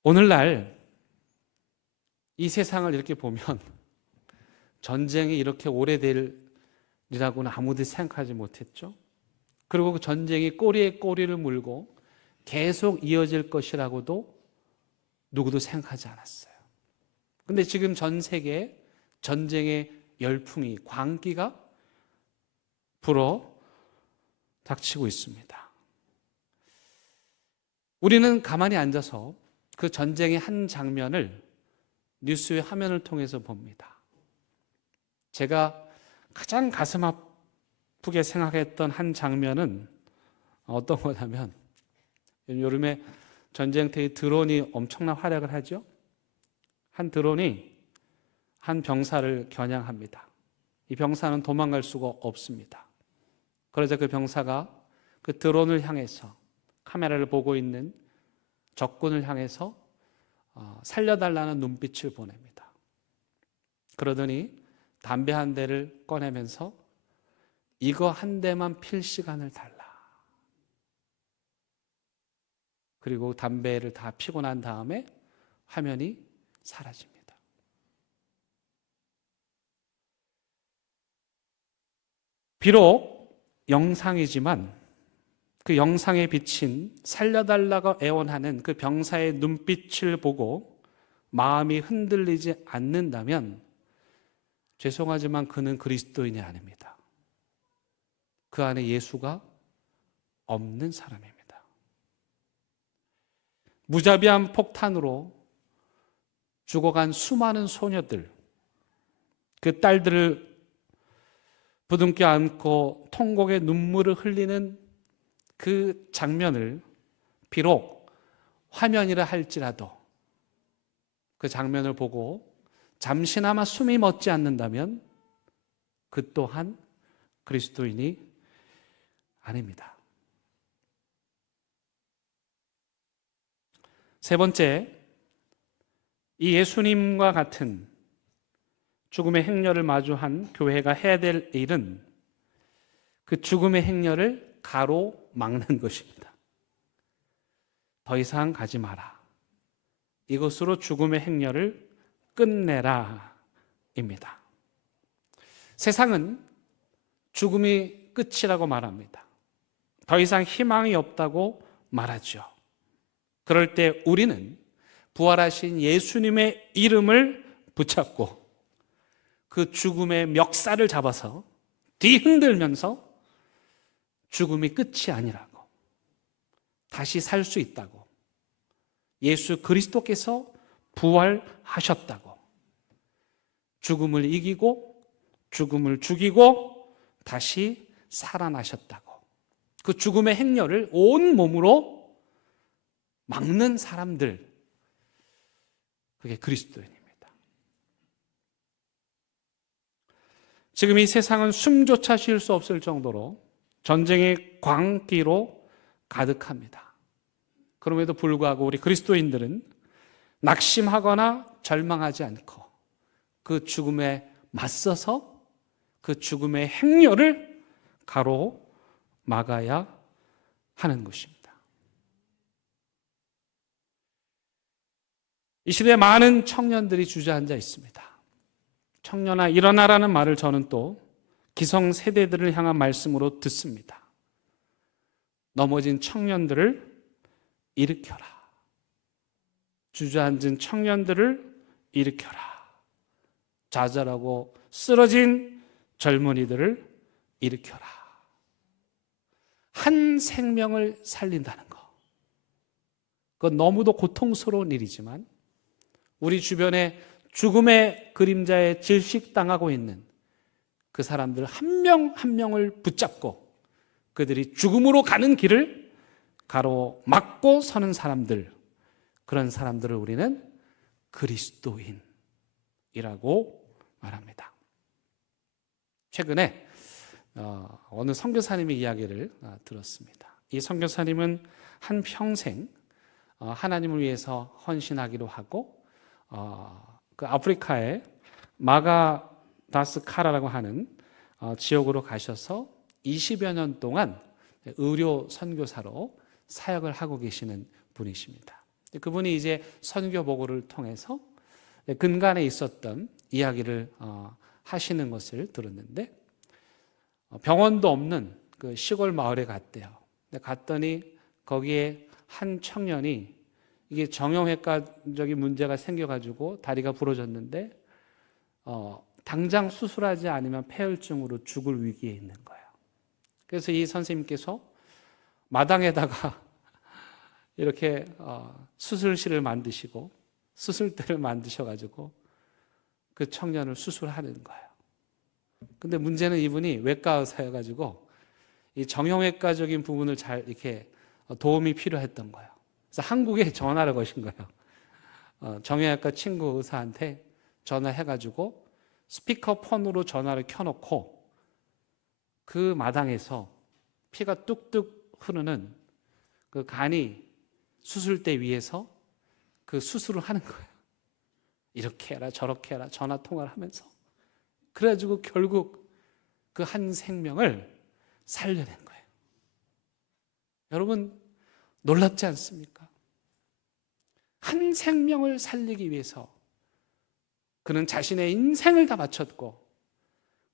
오늘날 이 세상을 이렇게 보면 전쟁이 이렇게 오래될이라고는 아무도 생각하지 못했죠. 그리고 그 전쟁이 꼬리에 꼬리를 물고 계속 이어질 것이라고도 누구도 생각하지 않았어요. 근데 지금 전 세계에 전쟁의 열풍이, 광기가 불어 닥치고 있습니다. 우리는 가만히 앉아서 그 전쟁의 한 장면을 뉴스의 화면을 통해서 봅니다. 제가 가장 가슴 아프게 생각했던 한 장면은 어떤 거냐면, 여름에 전쟁터에 드론이 엄청난 활약을 하죠. 한 드론이 한 병사를 겨냥합니다. 이 병사는 도망갈 수가 없습니다. 그러자 그 병사가 그 드론을 향해서, 카메라를 보고 있는 적군을 향해서 살려달라는 눈빛을 보냅니다. 그러더니 담배 한 대를 꺼내면서 이거 한 대만 필 시간을 달라. 그리고 담배를 다 피고 난 다음에 화면이 사라집니다. 비록 영상이지만 그 영상에 비친 살려달라고 애원하는 그 병사의 눈빛을 보고 마음이 흔들리지 않는다면 죄송하지만 그는 그리스도인이 아닙니다. 그 안에 예수가 없는 사람입니다. 무자비한 폭탄으로 죽어간 수많은 소녀들, 그 딸들을 부둥켜 안고 통곡의 눈물을 흘리는 그 장면을 비록 화면이라 할지라도 그 장면을 보고 잠시나마 숨이 멎지 않는다면 그 또한 그리스도인이 아닙니다. 세 번째, 이 예수님과 같은 죽음의 행렬을 마주한 교회가 해야 될 일은 그 죽음의 행렬을 가로막는 것입니다. 더 이상 가지 마라. 이것으로 죽음의 행렬을 끝내라 입니다. 세상은 죽음이 끝이라고 말합니다. 더 이상 희망이 없다고 말하죠. 그럴 때 우리는 부활하신 예수님의 이름을 붙잡고 그 죽음의 멱살을 잡아서 뒤흔들면서 죽음이 끝이 아니라고, 다시 살 수 있다고, 예수 그리스도께서 부활하셨다고, 죽음을 이기고 죽음을 죽이고 다시 살아나셨다고, 그 죽음의 행렬을 온 몸으로 막는 사람들, 그게 그리스도인입니다. 지금 이 세상은 숨조차 쉴 수 없을 정도로 전쟁의 광기로 가득합니다. 그럼에도 불구하고 우리 그리스도인들은 낙심하거나 절망하지 않고 그 죽음에 맞서서 그 죽음의 행렬을 가로막아야 하는 것입니다. 이 시대에 많은 청년들이 주저앉아 있습니다. 청년아 일어나라는 말을 저는 또 기성세대들을 향한 말씀으로 듣습니다. 넘어진 청년들을 일으켜라. 주저앉은 청년들을 일으켜라. 좌절하고 쓰러진 젊은이들을 일으켜라. 한 생명을 살린다는 것, 그건 너무도 고통스러운 일이지만 우리 주변에 죽음의 그림자에 질식당하고 있는 그 사람들 한 명 한 명을 붙잡고 그들이 죽음으로 가는 길을 가로막고 서는 사람들, 그런 사람들을 우리는 그리스도인이라고 말합니다. 최근에 어느 선교사님의 이야기를 들었습니다. 이 선교사님은 한 평생 하나님을 위해서 헌신하기로 하고 그 아프리카의 마가다스카라라고 하는 지역으로 가셔서 20여 년 동안 의료 선교사로 사역을 하고 계시는 분이십니다. 그분이 이제 선교 보고를 통해서 근간에 있었던 이야기를 하시는 것을 들었는데, 병원도 없는 그 시골 마을에 갔대요. 갔더니 거기에 한 청년이 이게 정형외과적인 문제가 생겨가지고 다리가 부러졌는데 당장 수술하지 않으면 폐혈증으로 죽을 위기에 있는 거예요. 그래서 이 선생님께서 마당에다가 이렇게 수술실을 만드시고 수술대를 만드셔가지고 그 청년을 수술하는 거예요. 근데 문제는 이분이 외과 의사여가지고 이 정형외과적인 부분을 잘 이렇게 도움이 필요했던 거예요. 그래서 한국에 전화를 거신 거예요. 정형외과 친구 의사한테 전화해가지고 스피커폰으로 전화를 켜놓고 그 마당에서 피가 뚝뚝 흐르는 그 간이 수술대 위에서 그 수술을 하는 거예요. 이렇게 해라 저렇게 해라 전화 통화를 하면서. 그래가지고 결국 그 한 생명을 살려낸 거예요. 여러분 놀랍지 않습니까? 한 생명을 살리기 위해서 그는 자신의 인생을 다 바쳤고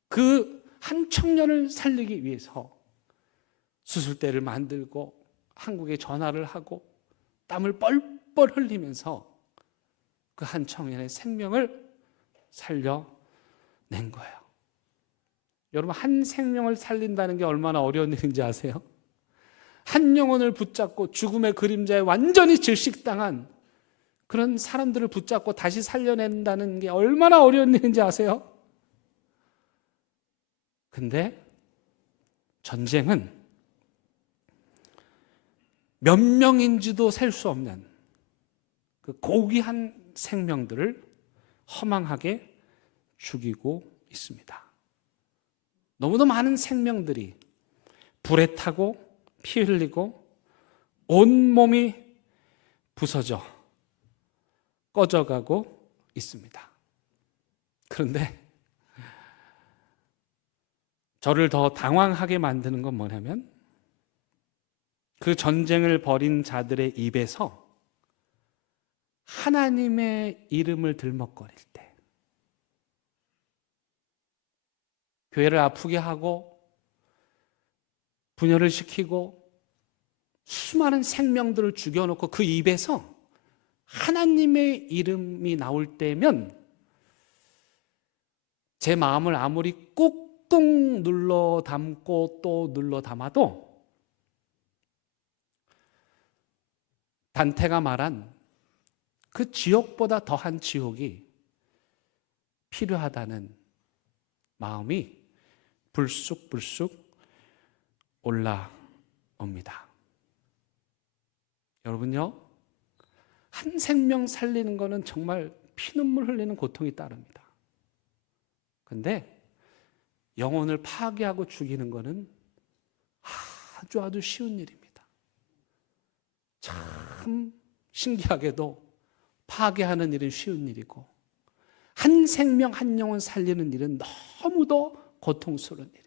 그 한 청년을 살리기 위해서 수술대를 만들고 한국에 전화를 하고 땀을 뻘뻘 흘리면서 그 한 청년의 생명을 살려낸 거예요. 여러분 한 생명을 살린다는 게 얼마나 어려운 일인지 아세요? 한 영혼을 붙잡고 죽음의 그림자에 완전히 질식당한 그런 사람들을 붙잡고 다시 살려낸다는 게 얼마나 어려운 일인지 아세요? 근데 전쟁은 몇 명인지도 셀 수 없는 그 고귀한 생명들을 허망하게 죽이고 있습니다. 너무도 많은 생명들이 불에 타고 피 흘리고 온몸이 부서져 꺼져가고 있습니다. 그런데 저를 더 당황하게 만드는 건 뭐냐면 그 전쟁을 벌인 자들의 입에서 하나님의 이름을 들먹거릴 때 교회를 아프게 하고 분열을 시키고 수많은 생명들을 죽여놓고 그 입에서 하나님의 이름이 나올 때면 제 마음을 아무리 꾹꾹 눌러 담고 또 눌러 담아도 단테가 말한 그 지옥보다 더한 지옥이 필요하다는 마음이 불쑥불쑥 올라옵니다. 여러분요, 한 생명 살리는 거는 정말 피눈물 흘리는 고통이 따릅니다. 근데 영혼을 파괴하고 죽이는 거는 아주 쉬운 일입니다. 참 신기하게도 파괴하는 일은 쉬운 일이고 한 생명 한 영혼 살리는 일은 너무도 고통스러운 일이에요.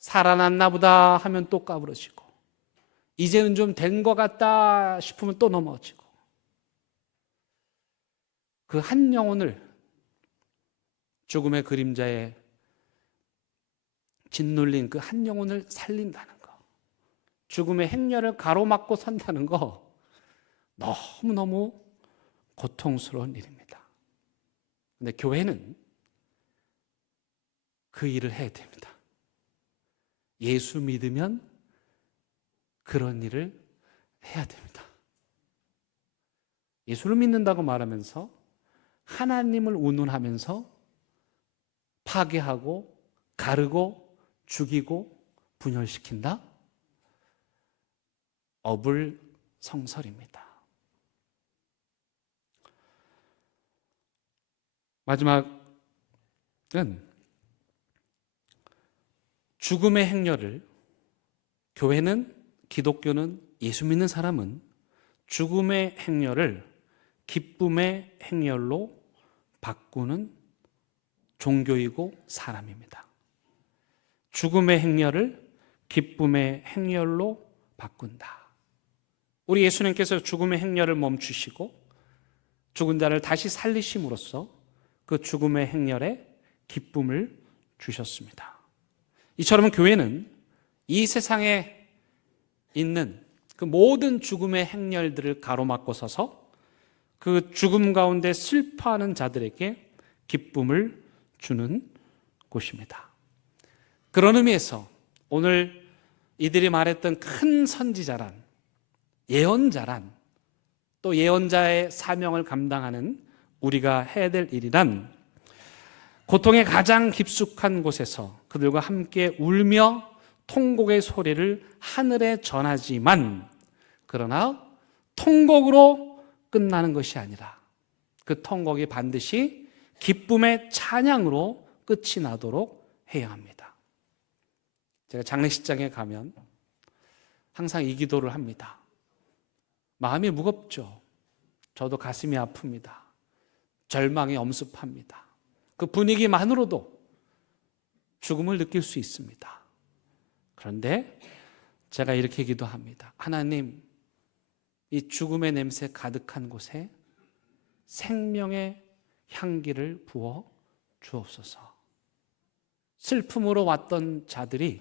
살아났나 보다 하면 또 까부러지고 이제는 좀 된 것 같다 싶으면 또 넘어지고 그 한 영혼을 죽음의 그림자에 짓눌린 그 한 영혼을 살린다는 거, 죽음의 행렬을 가로막고 선다는 거 너무너무 고통스러운 일입니다. 근데 교회는 그 일을 해야 됩니다. 예수 믿으면 그런 일을 해야 됩니다. 예수를 믿는다고 말하면서 하나님을 운운하면서 파괴하고 가르고 죽이고 분열시킨다? 어불성설입니다. 마지막은 죽음의 행렬을 교회는, 기독교는, 예수 믿는 사람은 죽음의 행렬을 기쁨의 행렬로 바꾸는 종교이고 사람입니다. 죽음의 행렬을 기쁨의 행렬로 바꾼다. 우리 예수님께서 죽음의 행렬을 멈추시고 죽은 자를 다시 살리심으로써 그 죽음의 행렬에 기쁨을 주셨습니다. 이처럼 교회는 이 세상에 있는 그 모든 죽음의 행렬들을 가로막고 서서 그 죽음 가운데 슬퍼하는 자들에게 기쁨을 주는 곳입니다. 그런 의미에서 오늘 이들이 말했던 큰 선지자란, 예언자란, 또 예언자의 사명을 감당하는 우리가 해야 될 일이란 고통의 가장 깊숙한 곳에서 그들과 함께 울며 통곡의 소리를 하늘에 전하지만, 그러나 통곡으로 끝나는 것이 아니라 그 통곡이 반드시 기쁨의 찬양으로 끝이 나도록 해야 합니다. 제가 장례식장에 가면 항상 이 기도를 합니다. 마음이 무겁죠. 저도 가슴이 아픕니다. 절망이 엄습합니다. 그 분위기만으로도 죽음을 느낄 수 있습니다. 그런데 제가 이렇게 기도합니다. 하나님, 이 죽음의 냄새 가득한 곳에 생명의 향기를 부어 주옵소서. 슬픔으로 왔던 자들이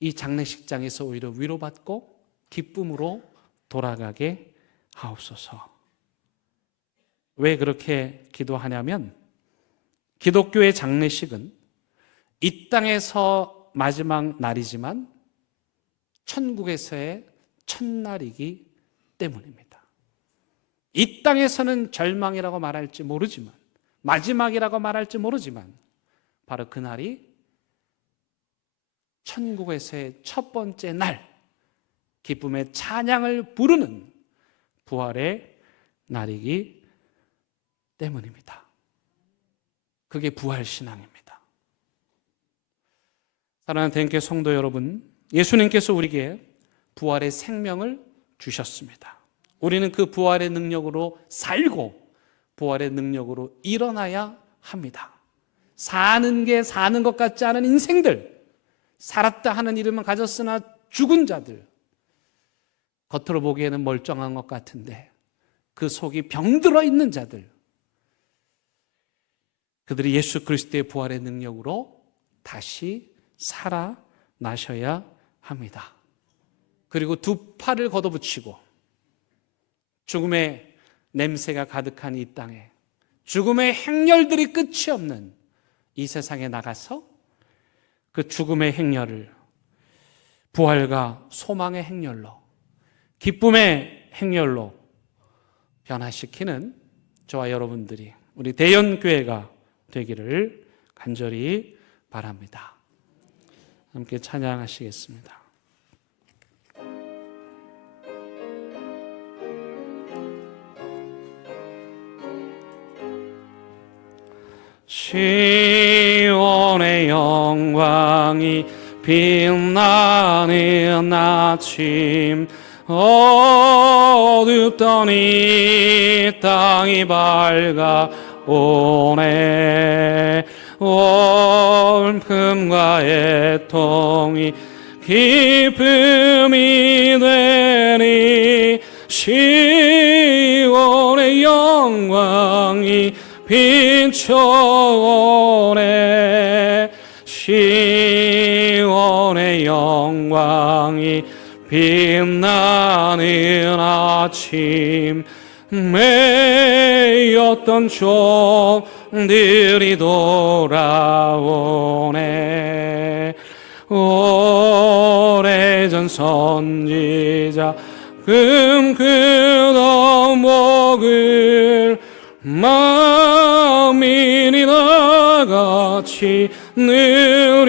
이 장례식장에서 오히려 위로받고 기쁨으로 돌아가게 하옵소서. 왜 그렇게 기도하냐면 기독교의 장례식은 이 땅에서 마지막 날이지만 천국에서의 첫날이기 때문입니다. 이 땅에서는 절망이라고 말할지 모르지만, 마지막이라고 말할지 모르지만, 바로 그날이 천국에서의 첫 번째 날, 기쁨의 찬양을 부르는 부활의 날이기 때문입니다. 그게 부활신앙입니다. 사랑하는 대형교회 성도 여러분, 예수님께서 우리에게 부활의 생명을 주셨습니다. 우리는 그 부활의 능력으로 살고 부활의 능력으로 일어나야 합니다. 사는 게 사는 것 같지 않은 인생들, 살았다 하는 이름은 가졌으나 죽은 자들, 겉으로 보기에는 멀쩡한 것 같은데 그 속이 병들어 있는 자들, 그들이 예수 그리스도의 부활의 능력으로 다시 살아나셔야 합니다. 그리고 두 팔을 걷어붙이고 죽음의 냄새가 가득한 이 땅에, 죽음의 행렬들이 끝이 없는 이 세상에 나가서 그 죽음의 행렬을 부활과 소망의 행렬로, 기쁨의 행렬로 변화시키는 저와 여러분들이, 우리 대연교회가 되기를 간절히 바랍니다. 함께 찬양하시겠습니다. 시온의 영광이 빛나는 아침, 어둡던 이 땅이 밝아오네. 올품과 애통이 기쁨이 되니, 시온의 영광이 비춰오네. 시온의 영광이 빛나는 아침, 매였던 종들이 돌아오네. 오래전 선지자 꿈꾸던 복을 마음이 나같이 누리겠네.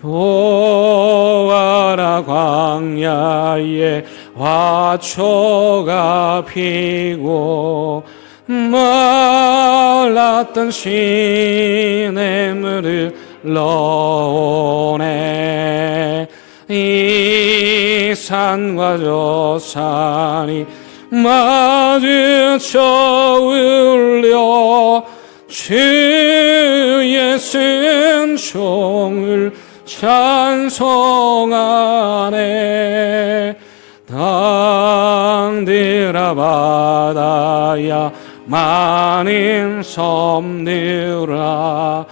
보아라 광야에 화초가 피고 말랐던 시냇물을 흘러오네. 이 산과 저 산이 마주쳐 울려 주의 쓴 종을 찬송하네. 땅들아 바다야 많은 섬들아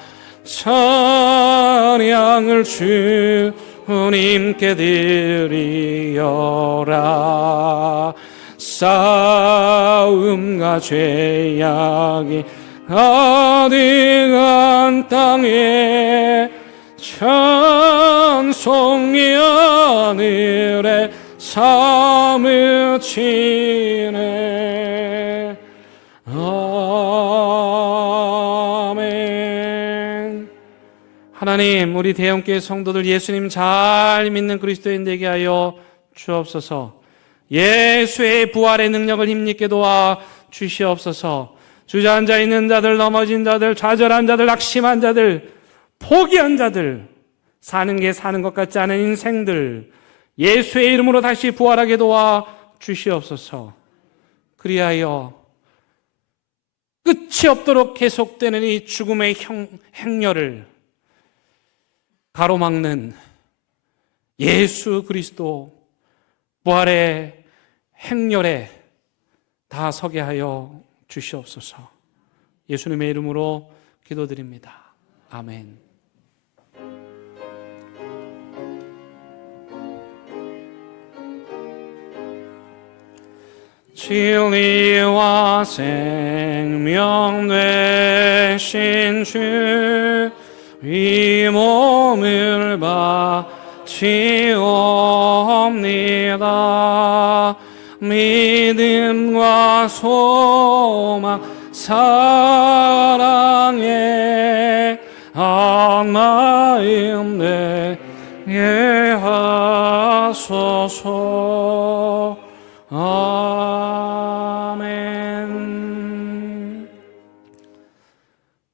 찬양을 주님께 드리어라. 싸움과 죄악이 가득한 땅에 찬송이 하늘에 사무치네. 아멘. 하나님, 우리 대형교회 성도들 예수님 잘 믿는 그리스도인 되게 하여 주옵소서. 예수의 부활의 능력을 힘있게 도와 주시옵소서. 주저앉아 있는 자들, 넘어진 자들, 좌절한 자들, 낙심한 자들, 포기한 자들, 사는 게 사는 것 같지 않은 인생들, 예수의 이름으로 다시 부활하게 도와 주시옵소서. 그리하여 끝이 없도록 계속되는 이 죽음의 행렬을 가로막는 예수 그리스도 부활의 행렬에 다 서게 하여 주시옵소서. 예수님의 이름으로 기도드립니다. 아멘. 진리와 생명 되신 주, 이 몸을 바치옵니다. 믿음과 소망 사랑에 한 마음 되게 하소서. 아멘.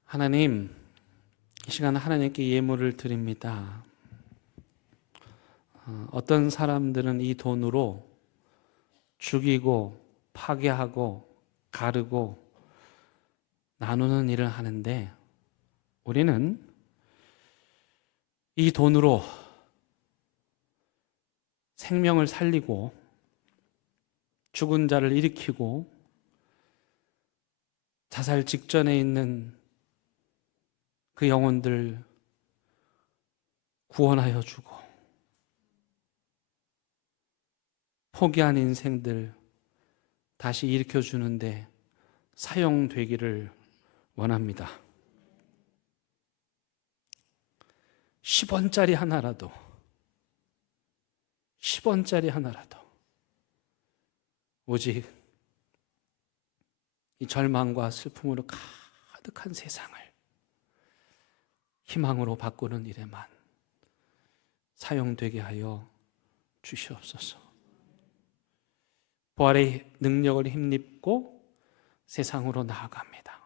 하나님, 이 시간 하나님께 예물을 드립니다. 어떤 사람들은 이 돈으로 죽이고 파괴하고 가르고 나누는 일을 하는데, 우리는 이 돈으로 생명을 살리고 죽은 자를 일으키고 자살 직전에 있는 그 영혼들 구원하여 주고, 포기한 인생들 다시 일으켜 주는데 사용되기를 원합니다. 10원짜리 하나라도, 10원짜리 하나라도 오직 이 절망과 슬픔으로 가득한 세상을 희망으로 바꾸는 일에만 사용되게 하여 주시옵소서. 부활의 능력을 힘입고 세상으로 나아갑니다.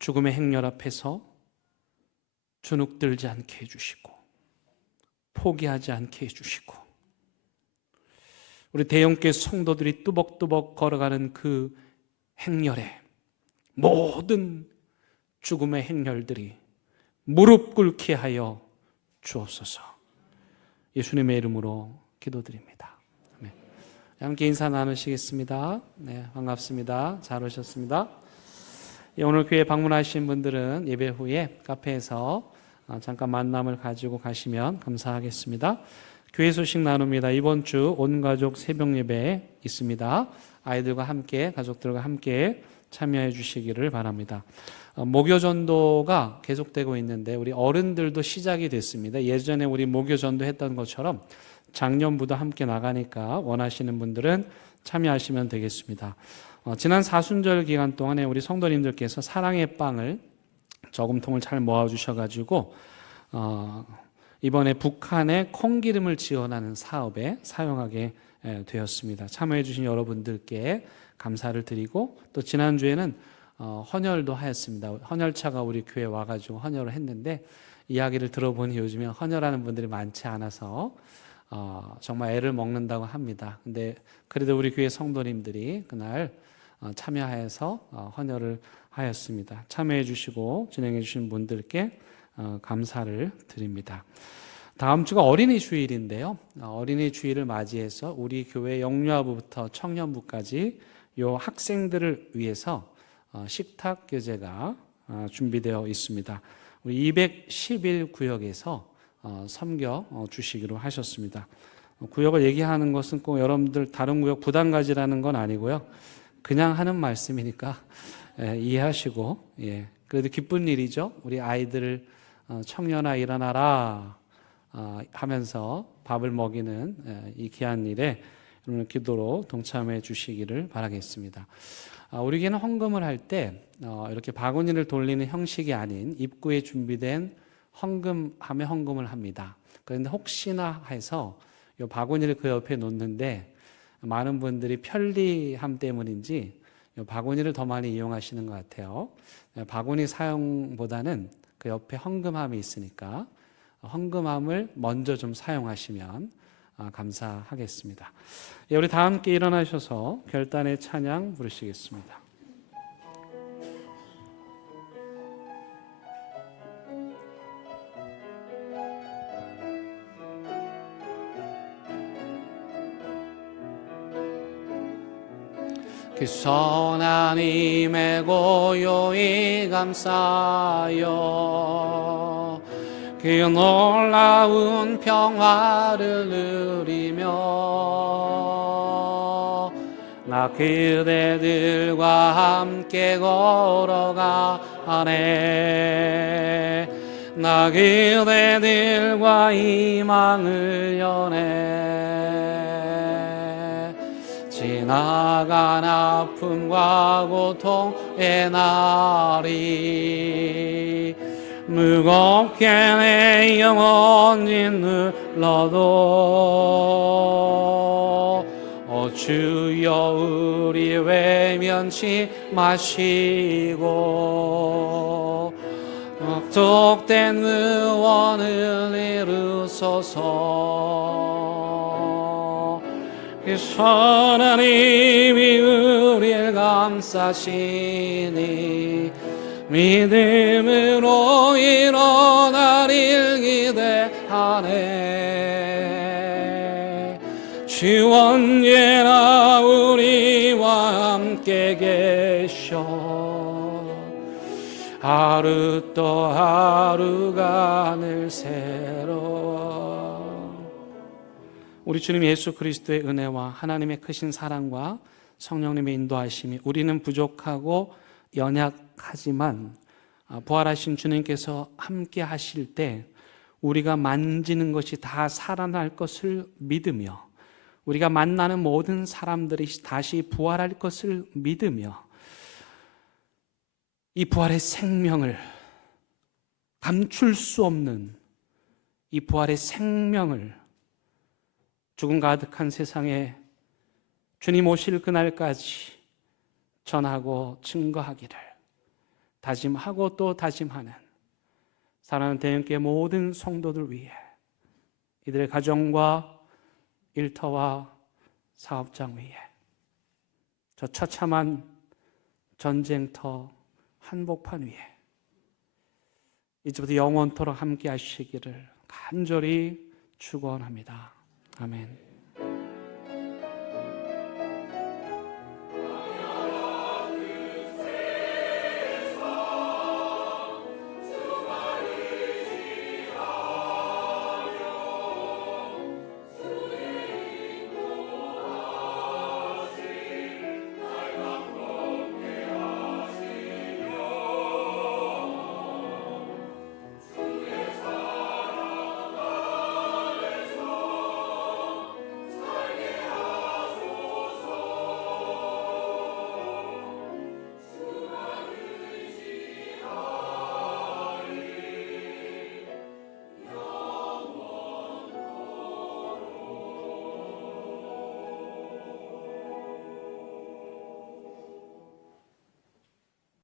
죽음의 행렬 앞에서 주눅들지 않게 해주시고 포기하지 않게 해주시고, 우리 대형교회 성도들이 뚜벅뚜벅 걸어가는 그 행렬에 모든 죽음의 행렬들이 무릎 꿇게 하여 주옵소서. 예수님의 이름으로 기도드립니다. 아멘. 함께 인사 나누시겠습니다. 네, 반갑습니다. 잘 오셨습니다. 오늘 교회 방문하신 분들은 예배 후에 카페에서 잠깐 만남을 가지고 가시면 감사하겠습니다. 교회 소식 나눕니다. 이번 주 온가족 새벽 예배 있습니다. 아이들과 함께, 가족들과 함께 참여해 주시기를 바랍니다. 목요전도가 계속되고 있는데 우리 어른들도 시작이 됐습니다. 예전에 우리 목요전도 했던 것처럼 작년부도 함께 나가니까 원하시는 분들은 참여하시면 되겠습니다. 지난 사순절 기간 동안에 우리 성도님들께서 사랑의 빵을 저금통을 잘 모아주셔가지고 이번에 북한에 콩기름을 지원하는 사업에 사용하게 되었습니다. 참여해 주신 여러분들께 감사를 드리고, 또 지난주에는 헌혈도 하였습니다. 헌혈차가 우리 교회에 와가지고 헌혈을 했는데, 이야기를 들어보니 요즘에 헌혈하는 분들이 많지 않아서 정말 애를 먹는다고 합니다. 근데 그래도 우리 교회 성도님들이 그날 참여해서 헌혈을 하였습니다. 참여해 주시고 진행해 주신 분들께 감사를 드립니다. 다음 주가 어린이 주일인데요. 어린이 주일을 맞이해서 우리 교회 영유아부부터 청년부까지 요 학생들을 위해서 식탁 교재가 준비되어 있습니다. 우리 211구역에서 섬겨 주시기로 하셨습니다. 구역을 얘기하는 것은 꼭 여러분들 다른 구역 부담 가지라는 건 아니고요. 그냥 하는 말씀이니까 이해하시고, 그래도 기쁜 일이죠. 우리 아이들을 청년아 일어나라 하면서 밥을 먹이는 이 귀한 일에 기도로 동참해 주시기를 바라겠습니다. 우리 교회는 헌금을 할 때 이렇게 바구니를 돌리는 형식이 아닌 입구에 준비된 헌금함에 헌금을 합니다. 그런데 혹시나 해서 이 바구니를 그 옆에 놓는데 많은 분들이 편리함 때문인지 이 바구니를 더 많이 이용하시는 것 같아요. 바구니 사용보다는 그 옆에 헌금함이 있으니까 헌금함을 먼저 좀 사용하시면 감사하겠습니다. 우리 다 함께 일어나셔서 결단의 찬양 부르시겠습니다. 그 선하님의 고요히 감사하여 그 놀라운 평화를 누리며 나 그대들과 함께 걸어가네. 나 그대들과 희망을 여네. 지나간 아픔과 고통의 날이 무겁게 내 영혼이 눌러도 주여 우리 외면치 마시고 약속된 의원을 이루소서. 그 선한 힘이 우리를 감싸시니 믿음으로 일어나릴 기대하네. 주 언제나 우리와 함께 계셔 하루 또 하루가 늘 새로워. 우리 주님 예수 그리스도의 은혜와 하나님의 크신 사랑과 성령님의 인도하심이 우리는 부족하고 연약하지만 부활하신 주님께서 함께 하실 때 우리가 만지는 것이 다 살아날 것을 믿으며 우리가 만나는 모든 사람들이 다시 부활할 것을 믿으며 이 부활의 생명을 감출 수 없는 이 부활의 생명을 죽음 가득한 세상에 주님 오실 그날까지 전하고 증거하기를 다짐하고 또 다짐하는 사랑하는 대형교회 모든 성도들 위해 이들의 가정과 일터와 사업장 위에 저 처참한 전쟁터 한복판 위에 이제부터 영원토록 함께 하시기를 간절히 축원합니다. 아멘.